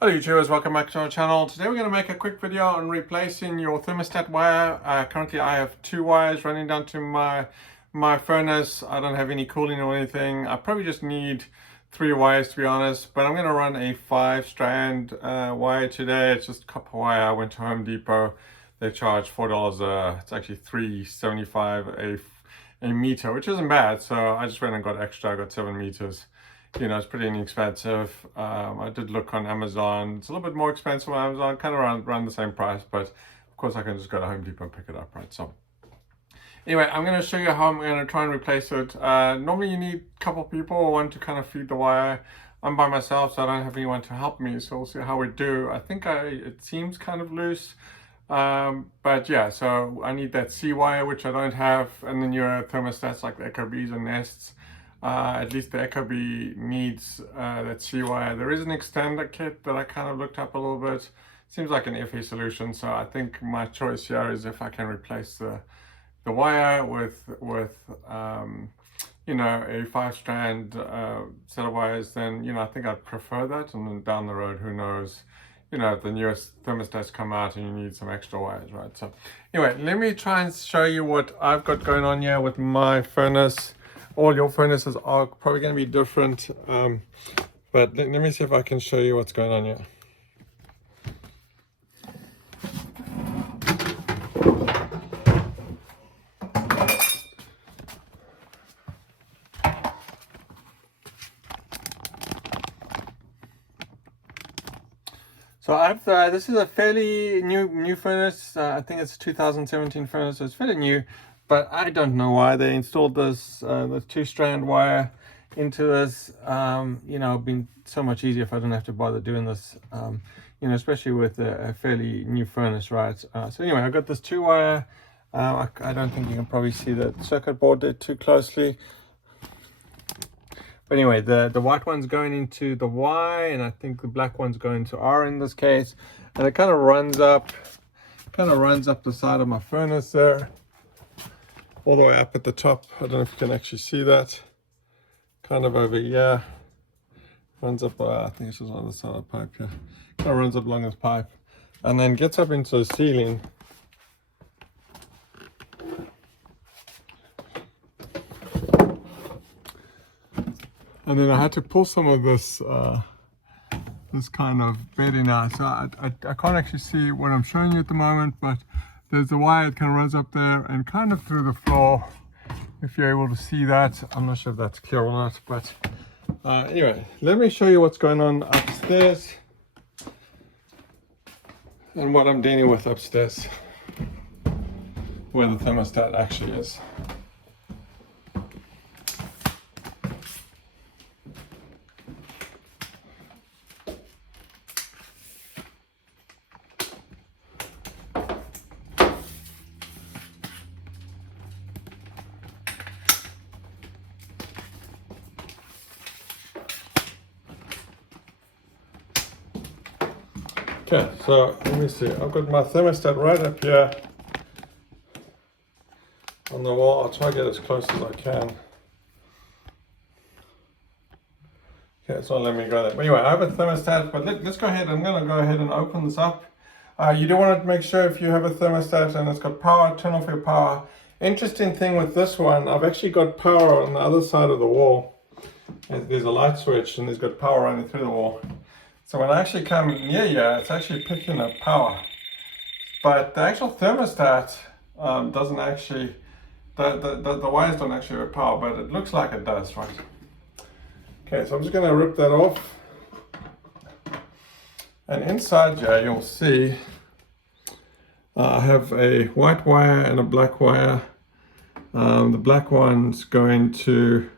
Hello YouTubers, welcome back to our channel. Today we're going to make a quick video on replacing your thermostat wire. Currently I have two wires running down to my furnace. I don't have any cooling or anything. I probably just need 3 wires to be honest, but I'm going to run a 5-strand wire today. It's just copper wire. I went to Home Depot. They charge $4 it's actually $3.75 a meter, which isn't bad. So I just went and got extra. I got 7 meters. You know, it's pretty inexpensive. I did look on Amazon. It's a little bit more expensive on Amazon, kind of around the same price, but of course I can just go to Home Depot and pick it up, right? So anyway, I'm going to show you how I'm going to try and replace it. Normally you need a couple people or one to kind of feed the wire. I'm by myself, so I don't have anyone to help me, so we'll see how we do. I think it seems kind of loose. But yeah, so I need that C wire, which I don't have, and the newer thermostats like the EcoBees and Nests. At least the EcoBee needs that C wire. There is an extender kit that I kind of looked up a little bit. Seems like an FE solution, so I think my choice here is if I can replace the wire with you know, a 5-strand set of wires, then you know I think I'd prefer that. And then down the road, who knows? You know, if the newest thermostats come out and you need some extra wires, right? So anyway, let me try and show you what I've got going on here with my furnace. All your furnaces are probably going to be different, but let me see if I can show you what's going on here. So this is a fairly new furnace. I think it's a 2017 furnace, so it's fairly new. But I don't know why they installed this 2-strand wire into this. You know, it'd been so much easier if I didn't have to bother doing this. You know, especially with a fairly new furnace, right? So anyway, I got this 2-wire. I don't think you can probably see the circuit board there too closely. But anyway, the white one's going into the Y, and I think the black one's going to R in this case. And it kind of runs up the side of my furnace there, all the way up at the top. I don't know if you can actually see that. Kind of over here. Runs up, I think it's just on the side of the pipe here. Kind of runs up along this pipe. And then gets up into the ceiling. And then I had to pull some of this this kind of bedding out. So I can't actually see what I'm showing you at the moment, but there's a wire that kind of runs up there and kind of through the floor, if you're able to see that. I'm not sure if that's clear or not, but anyway, let me show you what's going on upstairs and what I'm dealing with upstairs, where the thermostat actually is. Okay, so let me see. I've got my thermostat right up here on the wall. I'll try to get as close as I can. Okay, it's not letting me go there. But anyway, I have a thermostat, but let's go ahead. I'm going to go ahead and open this up. You do want to make sure if you have a thermostat and it's got power, turn off your power. Interesting thing with this one, I've actually got power on the other side of the wall. There's a light switch and it's got power running through the wall. So when I actually come near here, it's actually picking up power. But the actual thermostat doesn't actually, the wires don't actually have power, but it looks like it does, right? Okay, so I'm just going to rip that off. And inside here, you'll see I have a white wire and a black wire. The black one's going to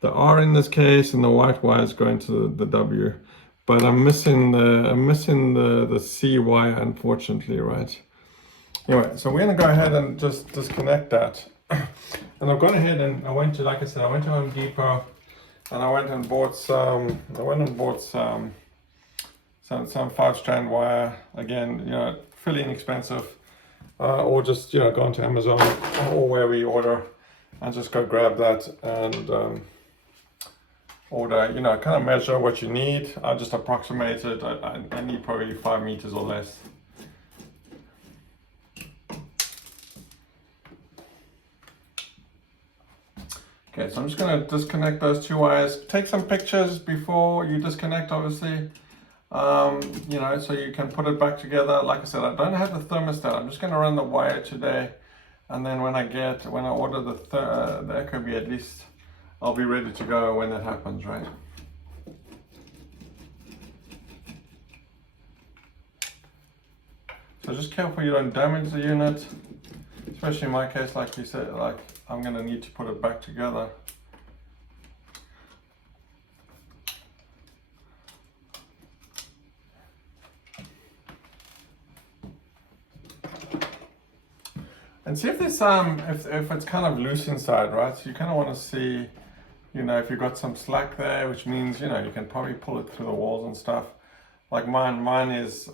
the R in this case, and the white wire is going to the W. But I'm missing the C wire, unfortunately, right? Anyway, so we're gonna go ahead and just disconnect that. And I've gone ahead and I went to, like I said, I went to Home Depot and I went and bought some 5-strand wire. Again, you know, fairly inexpensive. Or just, you know, go onto Amazon or where we order and just go grab that and order, you know, kind of measure what you need. I just approximate it. I need probably 5 meters or less. Okay, so I'm just going to disconnect those 2 wires. Take some pictures before you disconnect, obviously. You know, so you can put it back together. Like I said, I don't have the thermostat. I'm just going to run the wire today, and then when I order the EcoBee, at least I'll be ready to go when that happens, right? So just careful you don't damage the unit, especially in my case, like you said, like I'm going to need to put it back together. And see if there's if it's kind of loose inside, right? So you kind of want to see, you know, if you've got some slack there, which means, you know, you can probably pull it through the walls and stuff. Like mine is,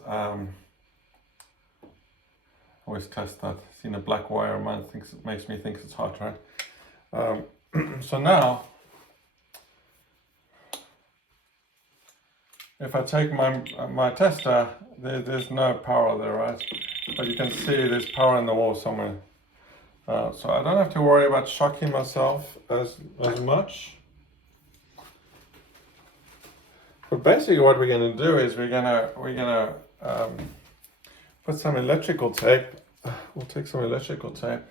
always test that. Seen a black wire, mine makes me think it's hot, right? So now, if I take my tester, there's no power there, right? But you can see there's power in the wall somewhere. So I don't have to worry about shocking myself as much. But basically what we're going to do is we're gonna put some electrical tape. We'll take some electrical tape.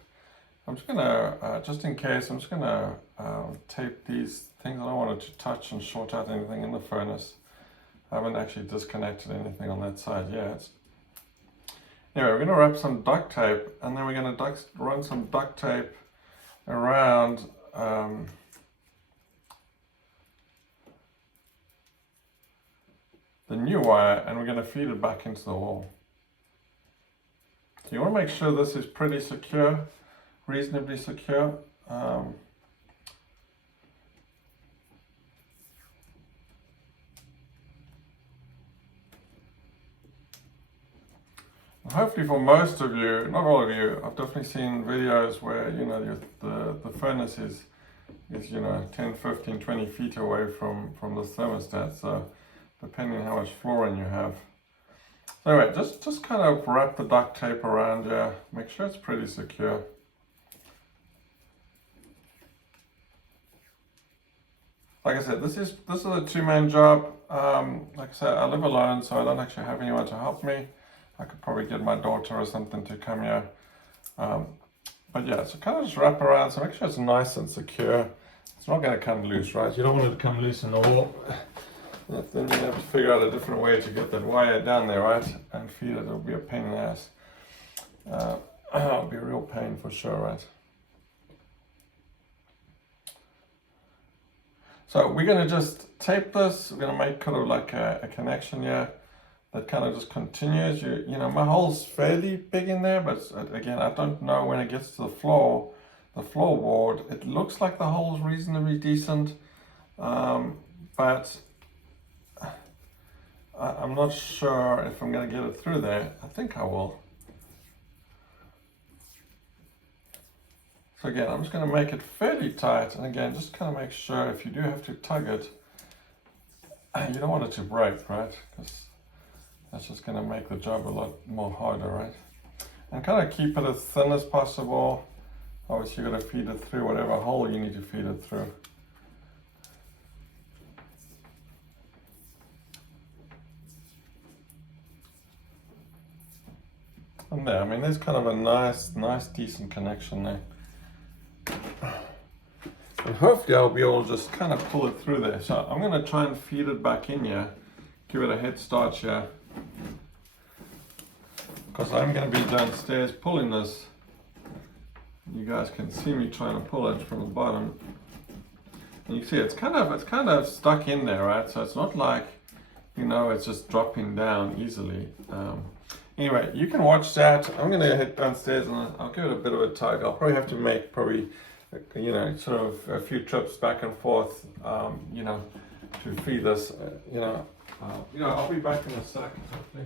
I'm just gonna, just in case, I'm just gonna tape these things. I don't want it to touch and short out anything in the furnace. I haven't actually disconnected anything on that side yet. Anyway, we're going to wrap some duct tape, and then we're going to run some duct tape around the new wire, and we're going to feed it back into the wall. So you want to make sure this is pretty secure, reasonably secure. Hopefully for most of you, not all of you, I've definitely seen videos where, you know, the furnace is, you know, 10, 15, 20 feet away from the thermostat. So depending on how much flooring you have. So anyway, just kind of wrap the duct tape around here. Make sure it's pretty secure. Like I said, this is a 2-man job. Like I said, I live alone, so I don't actually have anyone to help me. I could probably get my daughter or something to come here. But yeah, so kind of just wrap around, so make sure it's nice and secure. It's not going to come loose, right? You don't want it to come loose in the wall. Then you have to figure out a different way to get that wire down there, right? And feed it. It'll be a pain in the ass. It'll be a real pain for sure, right? So we're going to just tape this. We're going to make kind of like a connection here that kind of just continues. You know, my hole's fairly big in there, but again, I don't know when it gets to the floorboard. It looks like the hole's reasonably decent, but I'm not sure if I'm going to get it through there. I think I will. So again, I'm just going to make it fairly tight, and again, just kind of make sure if you do have to tug it, you don't want it to break, right? Because that's just going to make the job a lot more harder, right? And kind of keep it as thin as possible. Obviously, you've got to feed it through whatever hole you need to feed it through. And there, I mean, there's kind of a nice, decent connection there. And hopefully I'll be able to just kind of pull it through there. So I'm going to try and feed it back in here, give it a head start here, because I'm going to be downstairs pulling this. You guys can see me trying to pull it from the bottom. And you see it's kind of stuck in there, right? So it's not like, you know, it's just dropping down easily. Anyway, you can watch that. I'm going to head downstairs and I'll give it a bit of a tug. I'll probably have to make you know, sort of a few trips back and forth, you know, to feed this, you know, I'll be back in a sec, hopefully.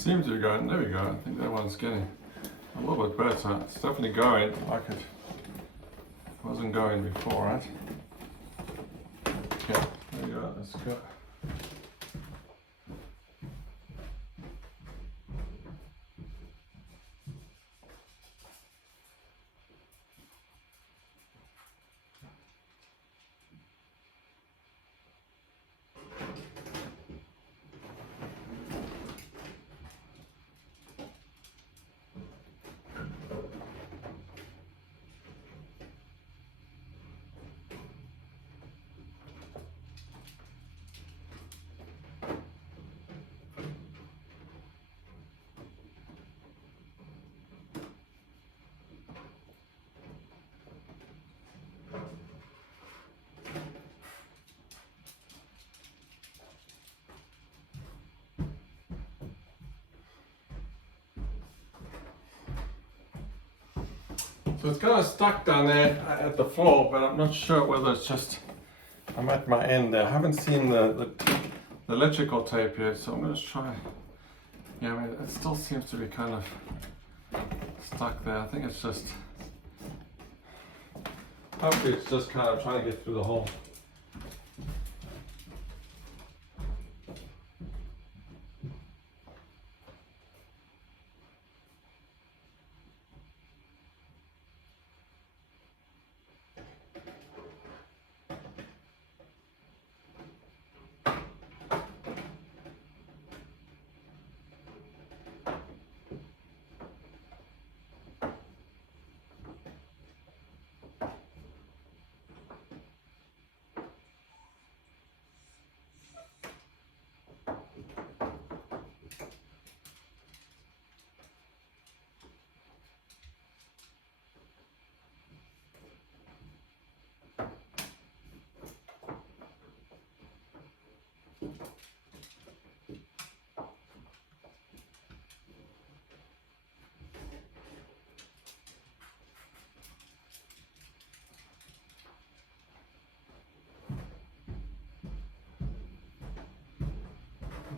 seems to be going. There we go. I think that one's getting a little bit better. It's definitely going like it wasn't going before, right? Okay, there we go. Let's go. So it's kind of stuck down there at the floor, but I'm not sure whether it's just I'm at my end there. I haven't seen the electrical tape yet, so I'm going to try. Yeah, I mean, it still seems to be kind of stuck there. I think it's just, hopefully it's just kind of trying to get through the hole.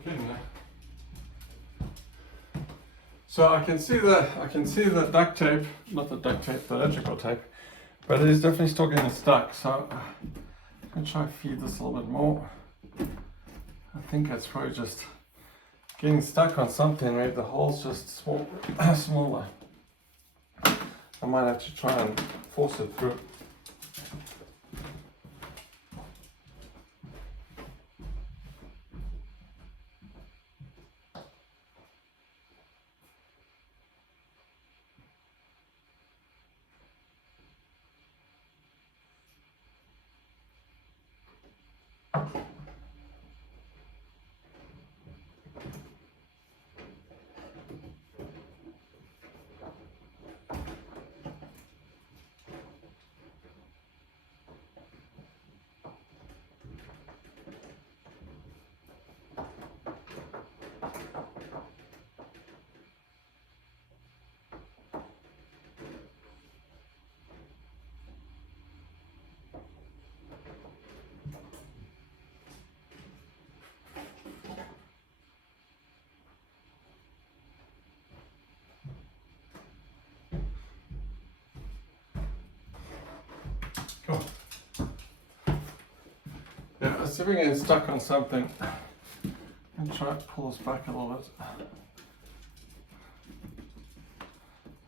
Okay, now. So I can see the duct tape, not the duct tape, the electrical tape, but it is definitely still getting stuck. So I'm gonna try to feed this a little bit more. I think it's probably just getting stuck on something. Maybe the hole's just smaller. I might have to try and force it through. Cool. Yeah, I was see if we can get stuck on something and try to pull us back a little bit.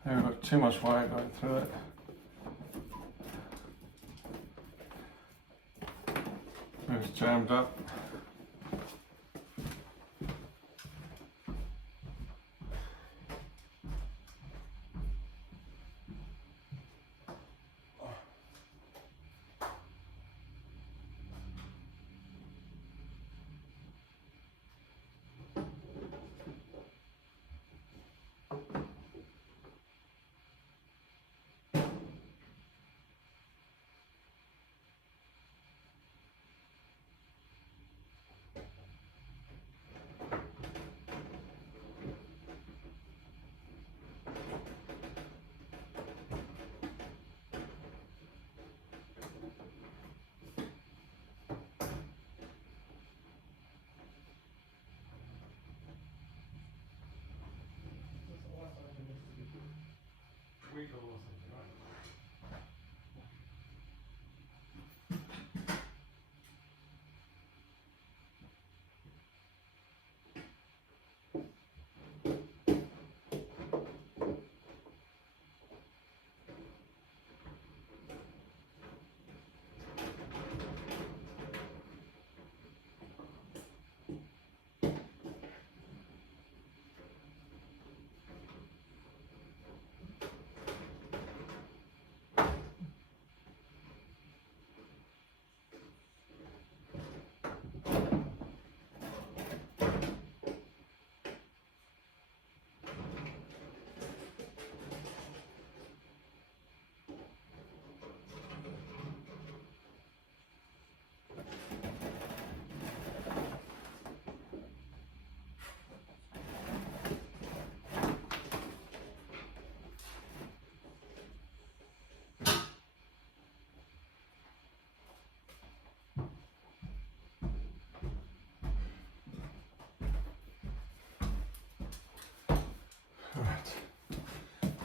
There, we've got too much wire going through it. It's jammed up.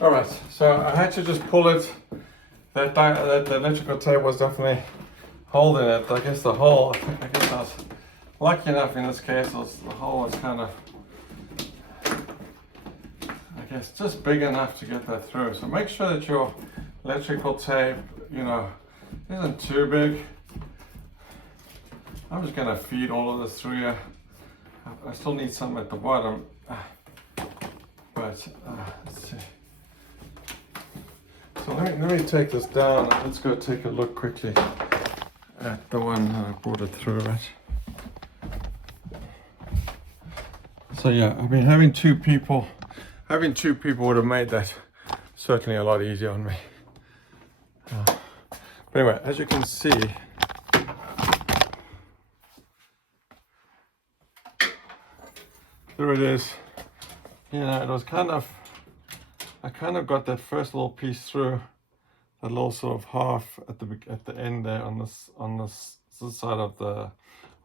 All right, so I had to just pull it. That the electrical tape was definitely holding it. I guess the hole, I guess I was lucky enough in this case, the hole was kind of, I guess, just big enough to get that through. So make sure that your electrical tape, you know, isn't too big. I'm just gonna feed all of this through here. I still need some at the bottom, but let's see. So let me take this down and let's go take a look quickly at the one that I brought it through, right? So yeah, I mean, having two people would have made that certainly a lot easier on me. But anyway, as you can see, there it is. You know, it was I kind of got that first little piece through, that little sort of half at the end there on this side of the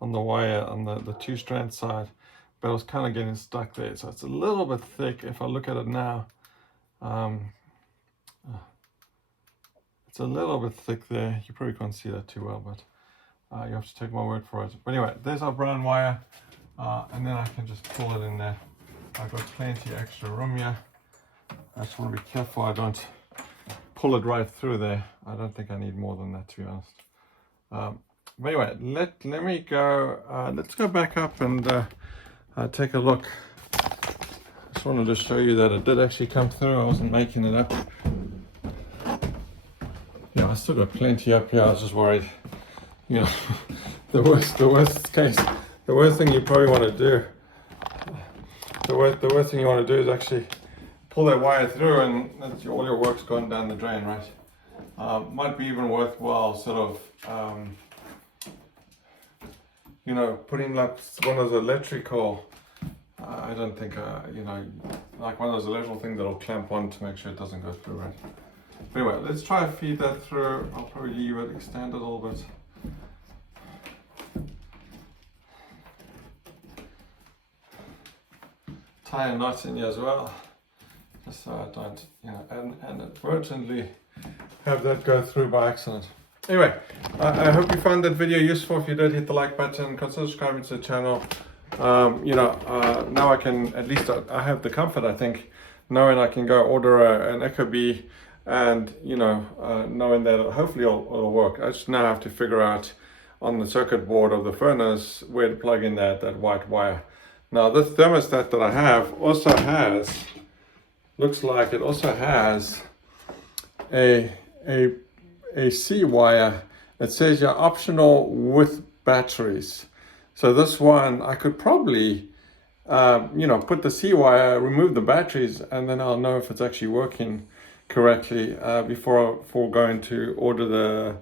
wire on the two strand side, but it was kind of getting stuck there. So it's a little bit thick. If I look at it now, it's a little bit thick there. You probably can't see that too well, but you have to take my word for it. But anyway, there's our brown wire, and then I can just pull it in there. I've got plenty extra room here. I just want to be careful I don't pull it right through there. I don't think I need more than that, to be honest. But anyway, let me go. Let's go back up and take a look. I just wanted to show you that it did actually come through. I wasn't making it up. Yeah, I still got plenty up here. I was just worried. You know, the worst case, the worst thing you probably want to do. The worst thing you want to do is actually pull that wire through and all your work's gone down the drain, right? Might be even worthwhile sort of, you know, putting like one of those electrical, I don't think, you know, like one of those electrical things that'll clamp on to make sure it doesn't go through, right? But anyway, let's try and feed that through. I'll probably leave it, extend it a little bit. Tie a knot in here as well. Just so I don't, you know, and inadvertently have that go through by accident. Anyway, I hope you found that video useful. If you did, hit the like button, consider subscribing to the channel. You know, now I can, at least I have the comfort, I think, knowing I can go order an EcoBee and, you know, knowing that hopefully it'll work. I just now have to figure out on the circuit board of the furnace where to plug in that white wire. Now this thermostat that I have also has, looks like it also has a C wire. It says you're optional with batteries. So this one I could probably, you know, put the C wire, remove the batteries, and then I'll know if it's actually working correctly before going to order the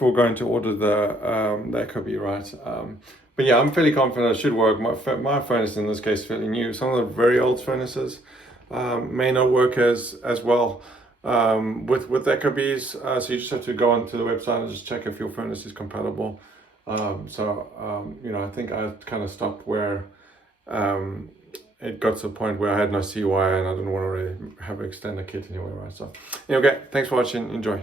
EcoBee, right? But yeah, I'm fairly confident it should work. My furnace in this case is fairly new. Some of the very old furnaces may not work as well with EcoBees. So you just have to go onto the website and just check if your furnace is compatible. You know, I think I kind of stopped where it got to the point where I had no C wire and I didn't want to really have an extender kit anyway, right? So, okay, thanks for watching. Enjoy.